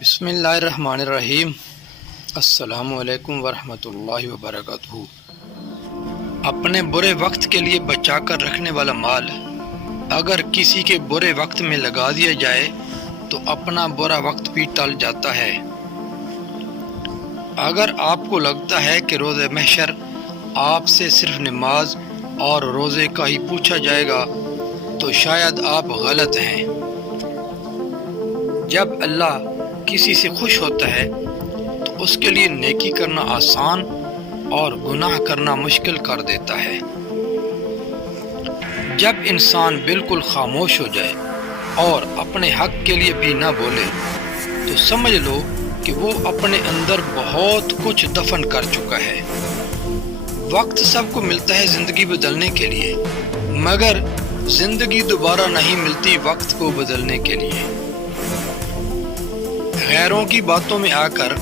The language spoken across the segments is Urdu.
بسم اللہ الرحمن الرحیم۔ السلام علیکم ورحمۃ اللہ وبرکاتہ۔ اپنے برے وقت کے لیے بچا کر رکھنے والا مال اگر کسی کے برے وقت میں لگا دیا جائے تو اپنا برا وقت بھی ٹل جاتا ہے۔ اگر آپ کو لگتا ہے کہ روز محشر آپ سے صرف نماز اور روزے کا ہی پوچھا جائے گا تو شاید آپ غلط ہیں۔ جب اللہ کسی سے خوش ہوتا ہے تو اس کے لیے نیکی کرنا آسان اور گناہ کرنا مشکل کر دیتا ہے۔ جب انسان بالکل خاموش ہو جائے اور اپنے حق کے لیے بھی نہ بولے تو سمجھ لو کہ وہ اپنے اندر بہت کچھ دفن کر چکا ہے۔ وقت سب کو ملتا ہے زندگی بدلنے کے لیے، مگر زندگی دوبارہ نہیں ملتی وقت کو بدلنے کے لیے۔ غیروں کی باتوں میں آ کر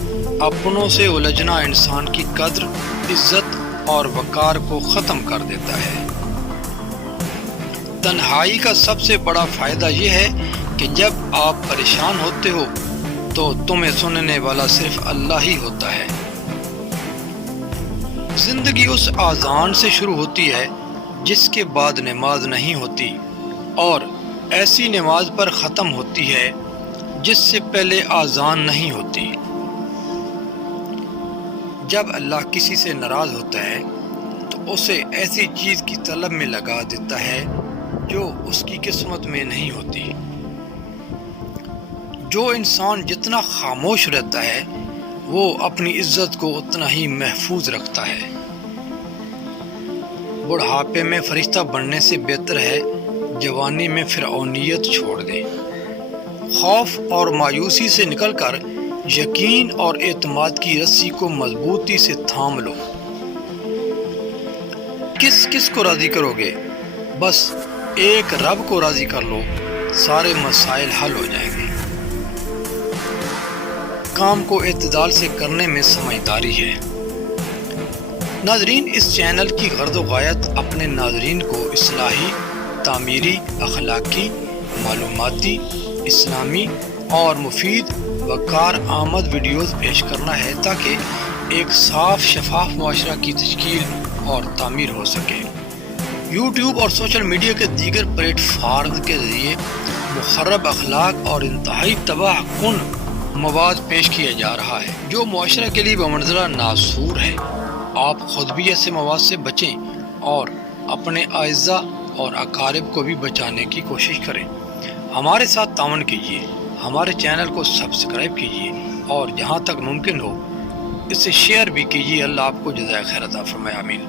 اپنوں سے الجھنا انسان کی قدر، عزت اور وقار کو ختم کر دیتا ہے۔ تنہائی کا سب سے بڑا فائدہ یہ ہے کہ جب آپ پریشان ہوتے ہو تو تمہیں سننے والا صرف اللہ ہی ہوتا ہے۔ زندگی اس اذان سے شروع ہوتی ہے جس کے بعد نماز نہیں ہوتی، اور ایسی نماز پر ختم ہوتی ہے جس سے پہلے اذان نہیں ہوتی۔ جب اللہ کسی سے ناراض ہوتا ہے تو اسے ایسی چیز کی طلب میں لگا دیتا ہے جو اس کی قسمت میں نہیں ہوتی۔ جو انسان جتنا خاموش رہتا ہے وہ اپنی عزت کو اتنا ہی محفوظ رکھتا ہے۔ بڑھاپے میں فرشتہ بننے سے بہتر ہے جوانی میں فرعونیت چھوڑ دے۔ خوف اور مایوسی سے نکل کر یقین اور اعتماد کی رسی کو مضبوطی سے تھام لو۔ کس کس کو راضی کرو گے؟ بس ایک رب کو راضی کر لو، سارے مسائل حل ہو جائیں گے۔ کام کو اعتدال سے کرنے میں سمجھداری ہے۔ ناظرین، اس چینل کی غرض و غایت اپنے ناظرین کو اصلاحی، تعمیری، اخلاقی، معلوماتی، اسلامی اور مفید وقار آمد ویڈیوز پیش کرنا ہے تاکہ ایک صاف شفاف معاشرہ کی تشکیل اور تعمیر ہو سکے۔ یوٹیوب اور سوشل میڈیا کے دیگر پلیٹ فارم کے ذریعے مخرب اخلاق اور انتہائی تباہ کن مواد پیش کیا جا رہا ہے جو معاشرہ کے لیے بمنزلہ ناسور ہے۔ آپ خود بھی ایسے مواد سے بچیں اور اپنے اعزاء اور اقارب کو بھی بچانے کی کوشش کریں۔ ہمارے ساتھ تعاون کیجیے، ہمارے چینل کو سبسکرائب کیجیے اور جہاں تک ممکن ہو اسے شیئر بھی کیجیے۔ اللہ آپ کو جزائے خیر عطا فرمائے، آمین۔